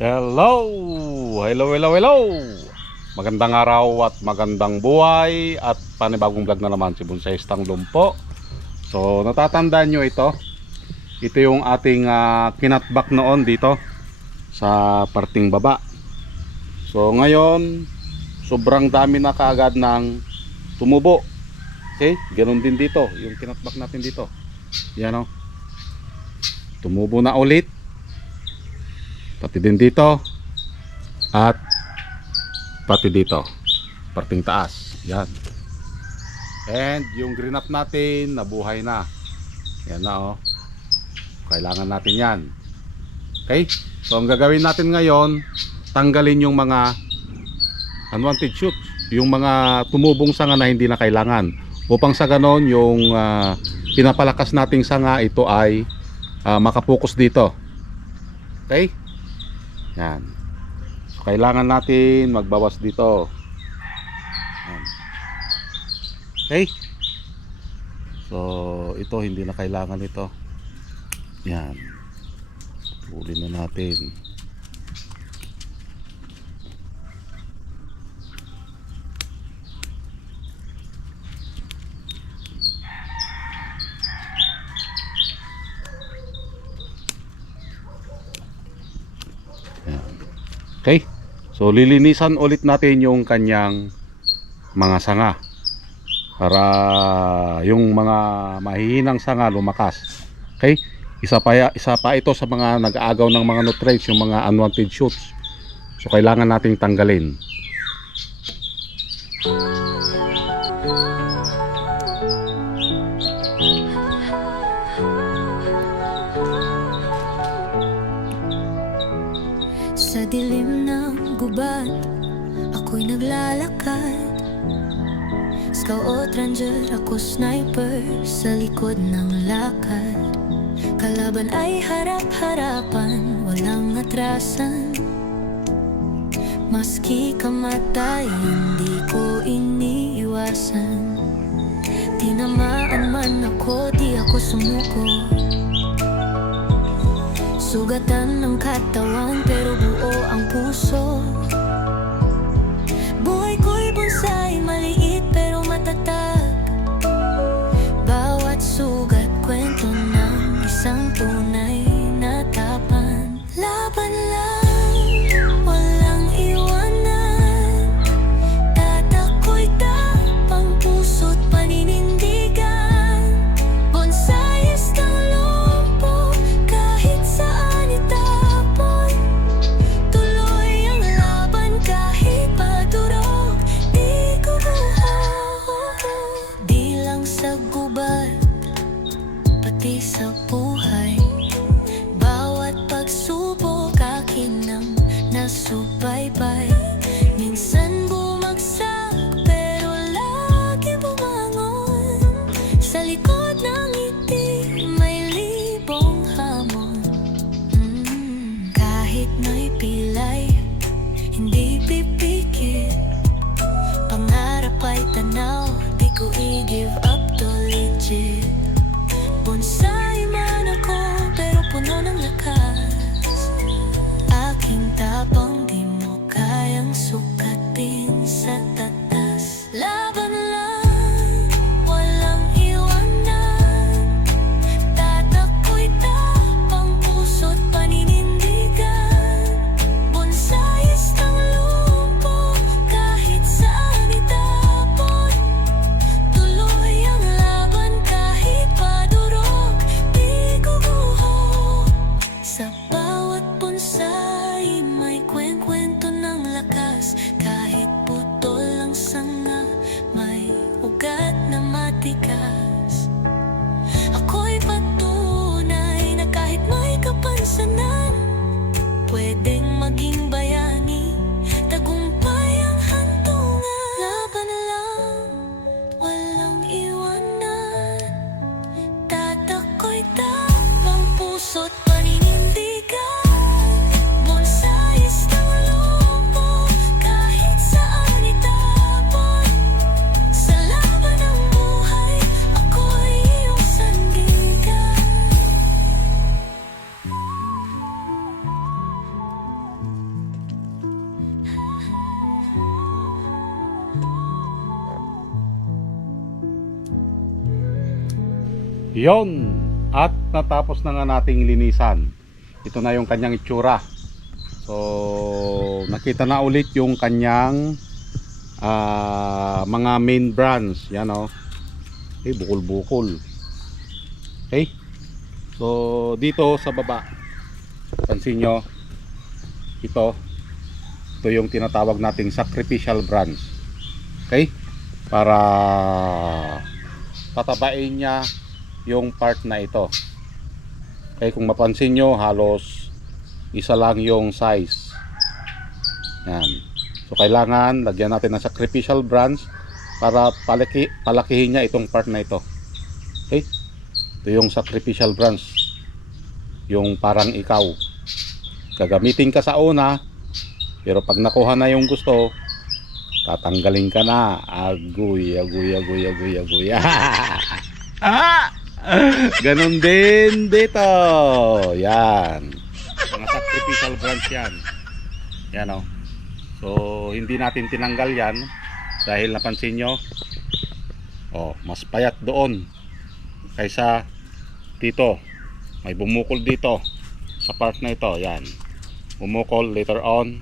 Hello! Hello, hello, hello! Magandang araw at magandang buhay at panibagong vlog na naman si Bonsaistang Lumpo. So natatandaan nyo ito. Ito yung ating kinatbak noon dito sa parting baba. So ngayon sobrang dami na kaagad ng tumubo. Okay? Ganun din dito yung kinatbak natin dito. Yan o. Tumubo na ulit. Pati din dito at pati dito parting taas, yan. And yung green up natin nabuhay na, yan na kailangan natin yan. Okay, so ang gagawin natin ngayon, tanggalin yung mga unwanted shoots, yung mga tumubong sanga na hindi na kailangan, upang sa ganon yung pinapalakas nating sanga ito ay makapokus dito. Okay, yan. So kailangan natin magbawas dito. Yan. Okay. So ito hindi na kailangan ito. Yan. Pulin na natin. Okay, so lilinisan ulit natin yung kanyang mga sanga para yung mga mahihinang sanga lumakas. Okay, isa pa ito sa mga nag-aagaw ng mga nutrients, yung mga unwanted shoots. So kailangan nating tanggalin. Sa dilim ng gubat, ako'y naglalakad. Scout ranger, ako sniper, sa likod ng lakad. Kalaban ay harap-harapan, walang atrasan. Maski kamatay, hindi ko iniiwasan. Tinamaan man ako, di ako sumuko. Sugatan ng katawan pero buo ang puso. Buhay ko'y bonsai, maliit pero matatag. Bawat sugat, kwento ng isang tunay na tapan. Laban lang, walang iwanan. Tatako'y tapang, puso't paninindigan. Bonsaiistang Lumpo, kahit saan itapon. Tuloy ang laban kahit padurog, di guguho. Di lang sa gubat, pati sa buhay. Bawat pagsubok akin ang nasubaybay. Minsan bumagsak pero lagi bumangon. Sa likod ng ngiti may libong hamon. Kahit na'y pilay, hindi pipikit. Pangarap ay tanaw, di ko i-give up to legit. Bonsai man ako, pero puno ng lakas. Aking tapang di mo kayang sukatin sa tatas. Laban lang, walang iwanan. Tatako'y tapang, puso't paninindigan. Bonsaistang Lumpo, kahit saan itapon. Tuloy ang laban kahit padurog, di guguho. Sa bawat bonsai may kwento ng lakas. Kahit putol ang sanga, may ugat na matikas. Ako'y patunay na kahit may kapansanan, pwedeng maging bayani, tagumpay ang hantungan. Laban lang, walang iwanan. Tatako'y tapang, puso't paninindigan. Yon. At natapos na nga nating linisan. Ito na yung kanyang itsura. So nakita na ulit yung kanyang mga main branch. Yan o. Okay, bukol-bukol. Okay. So dito sa baba, pansin nyo, ito yung tinatawag nating sacrificial branch. Okay, para patabain niya yung part na ito. Okay, kung mapansin nyo, halos isa lang yung size. Yan. So kailangan lagyan natin ng sacrificial branch para palakihin niya itong part na ito. Okay, ito yung sacrificial branch, yung parang ikaw gagamitin ka sa una, pero pag nakuha na yung gusto, tatanggalin ka na. Agoy. Ganon din dito. Yan, mga sacrificial branch yan. Yan o. So hindi natin tinanggal yan dahil napansin nyo, mas payat doon kaysa dito. May bumukol dito sa part na ito. Yan, bumukol, later on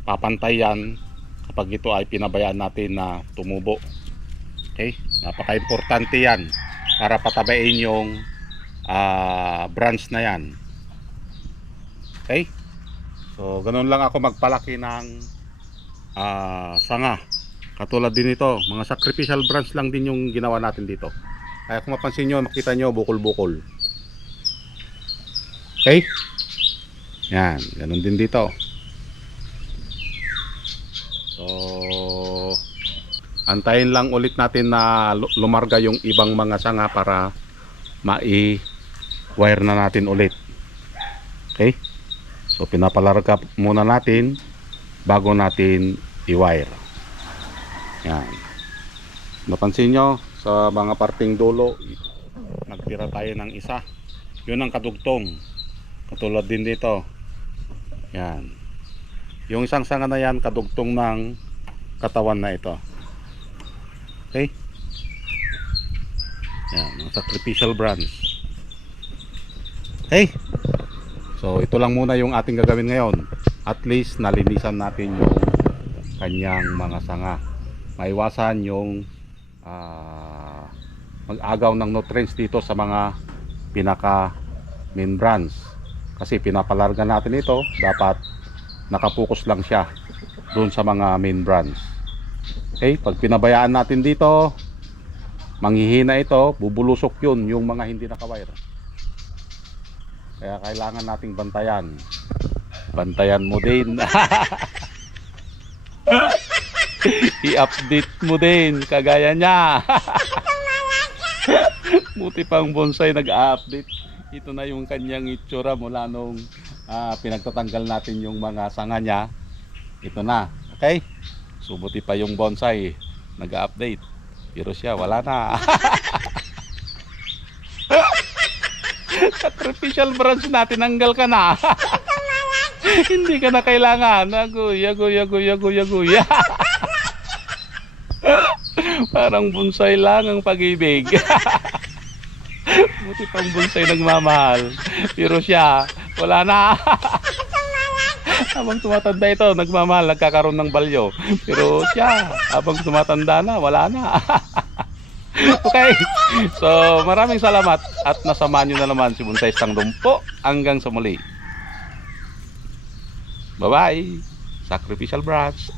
papantay yan kapag ito ay pinabayaan natin na tumubo. Okay, napaka-importante yan para patabain yung branch na yan. Okay, so ganun lang ako magpalaki ng sanga. Katulad din ito, mga sacrificial branch lang din yung ginawa natin dito. Kaya kung mapansin nyo, makita nyo bukol-bukol. Okay, yan, ganun din dito. So antayin lang ulit natin na lumarga yung ibang mga sanga para mai-wire na natin ulit. Okay, so pinapalarga muna natin bago natin i-wire. Yan, napansin nyo sa mga parting dulo, nagtira tayo ng isa. Yun ang kadugtong. Katulad din dito. Yan, yung isang sanga na yan kadugtong ng katawan na ito. Okay, yan, mga sacrificial branch. Okay, so ito lang muna yung ating gagawin ngayon. At least nalinisan natin yung kanyang mga sanga. Maiwasan yung mag-agaw ng nutrients dito sa mga pinaka main branch. Kasi pinapalarga natin ito, dapat nakapokus lang siya doon sa mga main branch. Okay, pag pinabayaan natin dito, manghihina ito, bubulusok yun yung mga hindi nakawire. Kaya kailangan nating bantayan. Bantayan mo din. I-update mo din kagaya niya. Buti pang bonsai nag-update. Ito na yung kanyang itsura mula nung pinagtatanggal natin yung mga sanga niya. Ito na. Okay, so buti pa yung bonsai nag-update, pero siya wala na. Sacrificial branch na, tinanggal ka na. Hindi ka na kailangan. Agoy. Parang bonsai lang ang pag-ibig. Buti pang bonsai nagmamahal, pero siya wala na. Habang tumatanda ito, nagmamahal, nagkakaroon ng balyo, pero siya habang tumatanda na, wala na. Okay, so maraming salamat at nasamahan nyo na naman si Bonsai Stang Lumpo. Hanggang sa muli. Bye bye. Sacrificial branch.